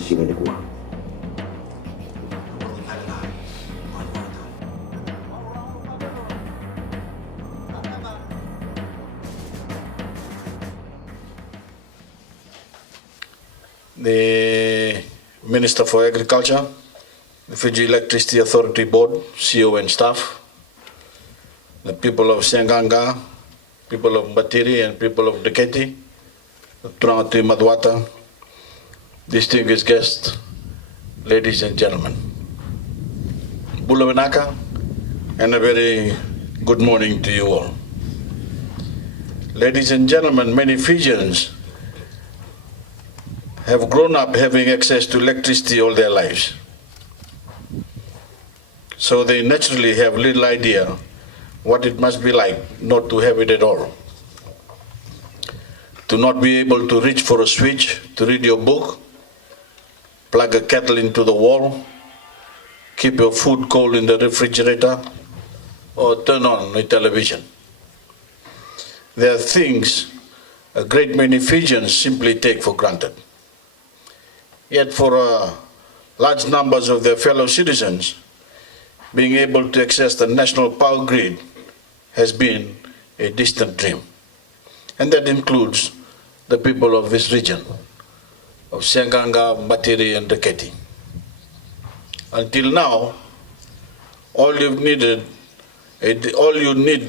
Seaqaqa-Dreketi. The Minister for Agriculture, the Fiji Electricity Authority Board, CEO and staff, the people of Seaqaqa, people of Batiri and people of Dreketi, Trangati Madwata, distinguished guests, ladies and gentlemen. Bulawanaka, and a very good morning to you all. Ladies and gentlemen, many Fijians have grown up having access to electricity all their lives. So they naturally have little idea what it must be like not to have it at all. To not be able to reach for a switch, to read your book, plug a kettle into the wall, keep your food cold in the refrigerator, or turn on the television. There are things a great many Fijians simply take for granted. Yet for large numbers of their fellow citizens, being able to access the national power grid has been a distant dream. And that includes the people of this region, of Seaqaqa, Batiri and Dreketi. Until now, all you need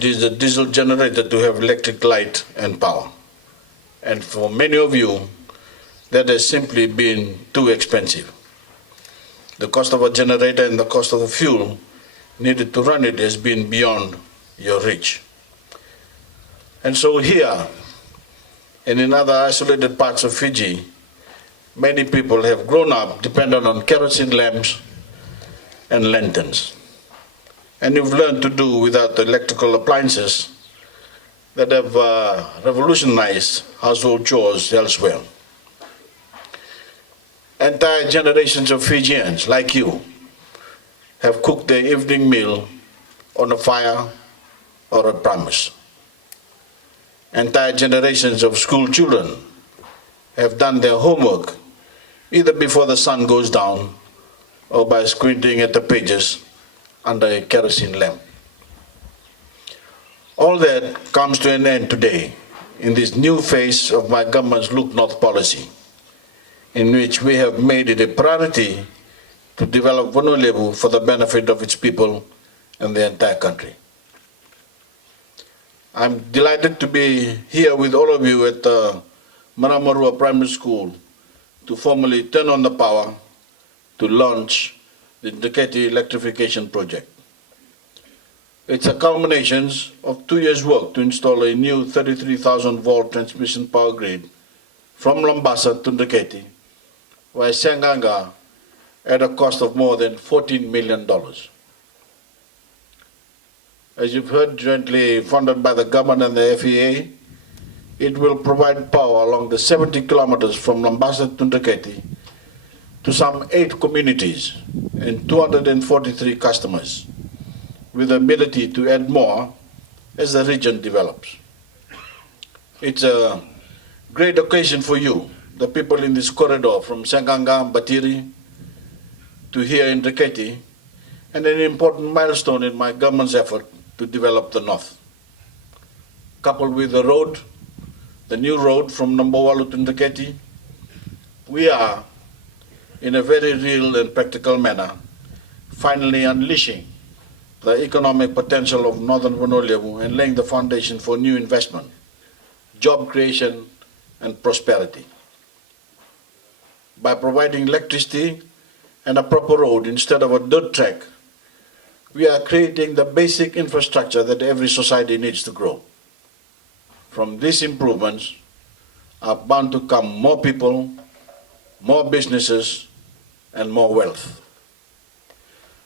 is a diesel generator to have electric light and power. And for many of you, that has simply been too expensive. The cost of a generator and the cost of the fuel needed to run it has been beyond your reach. And so here, and in other isolated parts of Fiji, many people have grown up dependent on kerosene lamps and lanterns. And you've learned to do without electrical appliances that have revolutionized household chores elsewhere. Entire generations of Fijians, like you, have cooked their evening meal on a fire or a primus. Entire generations of school children have done their homework either before the sun goes down or by squinting at the pages under a kerosene lamp. All that comes to an end today in this new phase of my government's Look North policy, in which we have made it a priority to develop Voreqe for the benefit of its people and the entire country. I'm delighted to be here with all of you at Maramarua Primary School to formally turn on the power to launch the Dreketi Electrification project. It's a culmination of 2 years' work to install a new 33,000-volt transmission power grid from Lambasa to Dreketi, via Seaqaqa, at a cost of more than $14 million. As you've heard, jointly funded by the government and the FEA, it will provide power along the 70 kilometers from Lambasa to Dreketi to some 8 communities and 243 customers, with the ability to add more as the region develops. It's a great occasion for you, the people in this corridor from Seaqaqa, Batiri, to here in Dreketi, and an important milestone in my government's effort to develop the North. Coupled with the road, the new road from Nambawalu to Dreketi, we are, in a very real and practical manner, finally unleashing the economic potential of Northern Voreqe and laying the foundation for new investment, job creation, and prosperity. By providing electricity and a proper road instead of a dirt track, we are creating the basic infrastructure that every society needs to grow. From these improvements are bound to come more people, more businesses, and more wealth.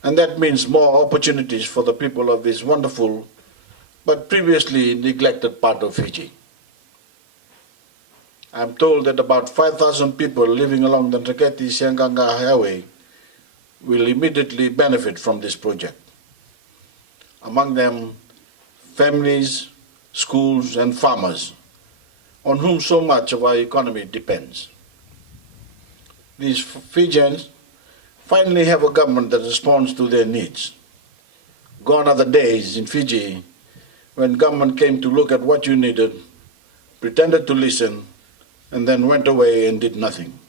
And that means more opportunities for the people of this wonderful but previously neglected part of Fiji. I'm told that about 5,000 people living along the Dreketi-Seaqaqa highway will immediately benefit from this project. Among them, families, schools, and farmers, on whom so much of our economy depends. these Fijians finally have a government that responds to their needs. Gone are the days in Fiji when government came to look at what you needed, pretended to listen, and then went away and did nothing.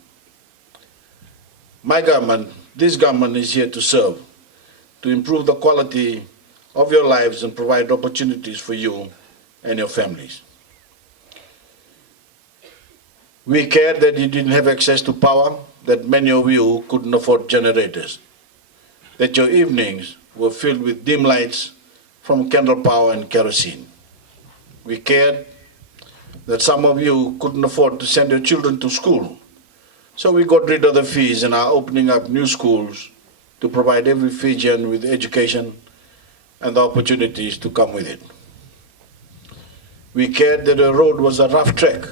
My government, this government, is here to serve, to improve the quality of your lives and provide opportunities for you and your families. We cared that you didn't have access to power, that many of you couldn't afford generators, that your evenings were filled with dim lights from candle power and kerosene. We cared that some of you couldn't afford to send your children to school, so we got rid of the fees and are opening up new schools to provide every Fijian with education and the opportunities to come with it. We cared that the road was a rough track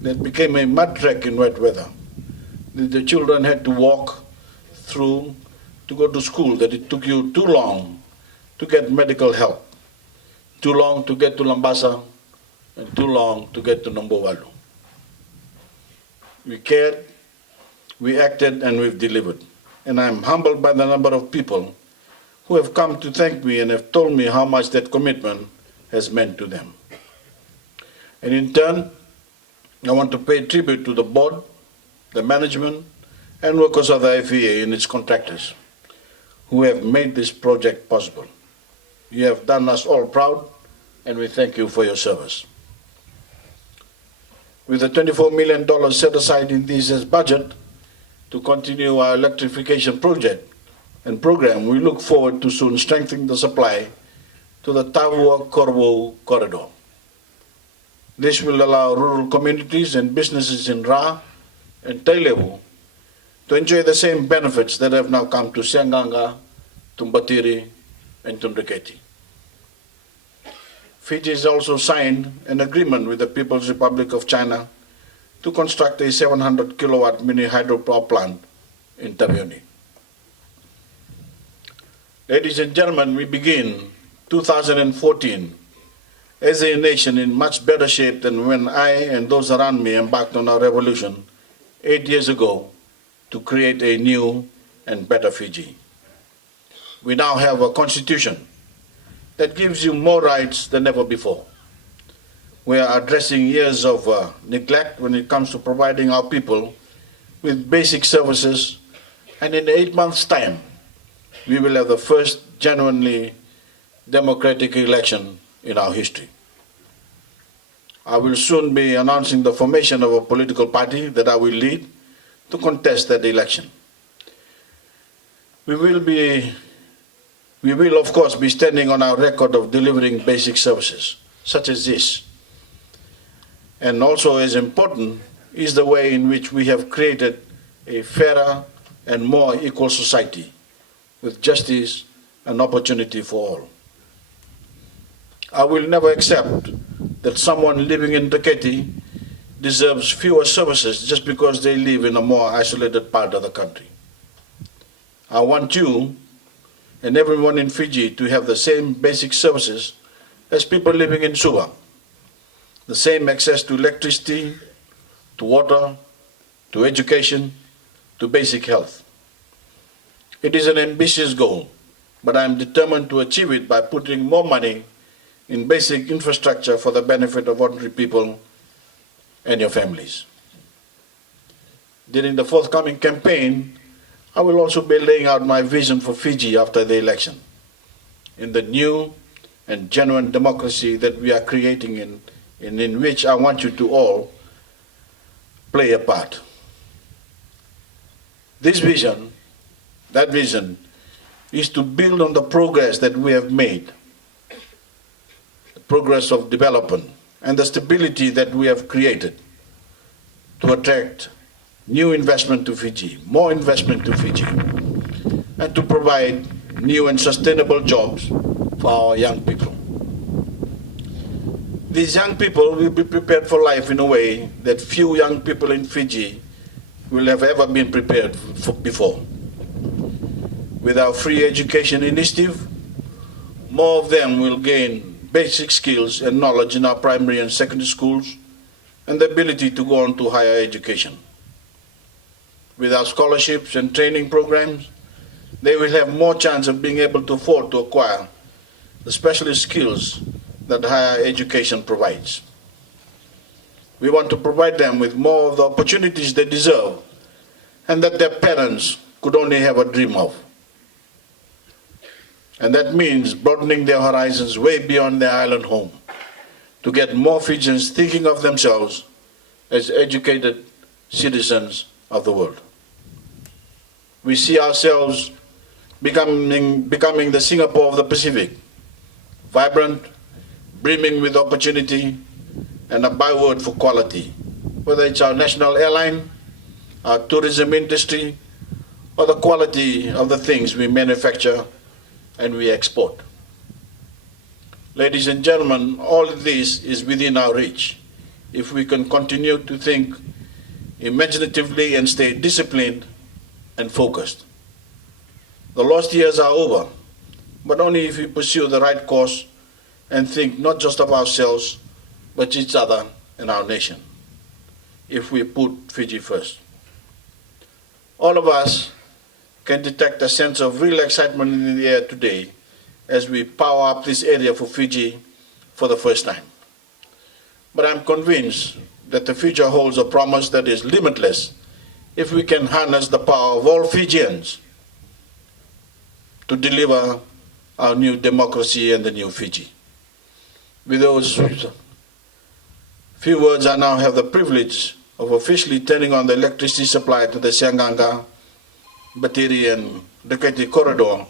that became a mud track in wet weather, that the children had to walk through to go to school, that it took you too long to get medical help, too long to get to Lambasa, and too long to get to Nambowalu. We cared, we acted, and we've delivered. And I'm humbled by the number of people who have come to thank me and have told me how much that commitment has meant to them. And in turn, I want to pay tribute to the board, the management, and workers of the FEA and its contractors who have made this project possible. You have done us all proud, and we thank you for your service. With the $24 million set aside in this year's budget to continue our electrification project and program, we look forward to soon strengthening the supply to the Tavua-Corvo corridor. This will allow rural communities and businesses in Ra and Tailevu to enjoy the same benefits that have now come to Seaqaqa, Tumbatiri, and Dreketi. Fiji has also signed an agreement with the People's Republic of China to construct a 700 kilowatt mini hydropower plant in Taveuni. Ladies and gentlemen, we begin 2014 as a nation in much better shape than when I and those around me embarked on our revolution 8 years ago to create a new and better Fiji. We now have a constitution that gives you more rights than ever before. We are addressing years of neglect when it comes to providing our people with basic services, and in 8 months' time, we will have the first genuinely democratic election in our history. I will soon be announcing the formation of a political party that I will lead to contest that election. We will of course be standing on our record of delivering basic services, such as this. And also as important is the way in which we have created a fairer and more equal society with justice and opportunity for all. I will never accept that someone living in Dreketi deserves fewer services just because they live in a more isolated part of the country. I want you and everyone in Fiji to have the same basic services as people living in Suva, the same access to electricity, to water, to education, to basic health. It is an ambitious goal, but I am determined to achieve it by putting more money in basic infrastructure for the benefit of ordinary people and your families. During the forthcoming campaign, I will also be laying out my vision for Fiji after the election, in the new and genuine democracy that we are creating and in which I want you to all play a part. This vision, that vision, is to build on the progress that we have made, the progress of development and the stability that we have created to attract new investment to Fiji, more investment to Fiji, and to provide new and sustainable jobs for our young people. These young people will be prepared for life in a way that few young people in Fiji will have ever been prepared for before. With our free education initiative, more of them will gain basic skills and knowledge in our primary and secondary schools and the ability to go on to higher education. with our scholarships and training programs, they will have more chance of being able to afford to acquire the specialist skills that higher education provides. We want to provide them with more of the opportunities they deserve and that their parents could only have a dream of. And that means broadening their horizons way beyond their island home to get more Fijians thinking of themselves as educated citizens of the world. We see ourselves becoming the Singapore of the Pacific, vibrant, brimming with opportunity, and a byword for quality, whether it's our national airline, our tourism industry, or the quality of the things we manufacture and we export. Ladies and gentlemen, all of this is within our reach if we can continue to think imaginatively and stay disciplined and focused. The lost years are over, but only if we pursue the right course and think not just of ourselves, but each other and our nation, if we put Fiji first. All of us can detect a sense of real excitement in the air today as we power up this area for Fiji for the first time. But I'm convinced that the future holds a promise that is limitless if we can harness the power of all Fijians to deliver our new democracy and the new Fiji. With those few words, I now have the privilege of officially turning on the electricity supply to the Seaqaqa, Batiri and Dreketi corridor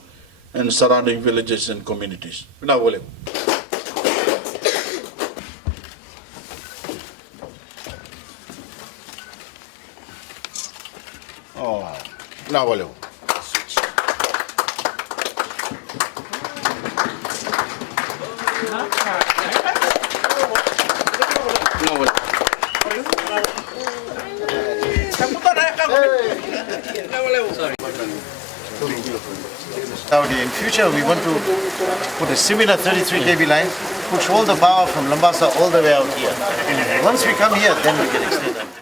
and surrounding villages and communities. Now, William. Oh, now, William. Now, in future, we want to put a similar 33 kV line, push all the power from Lambasa all the way out here. Once we come here, then we can extend that.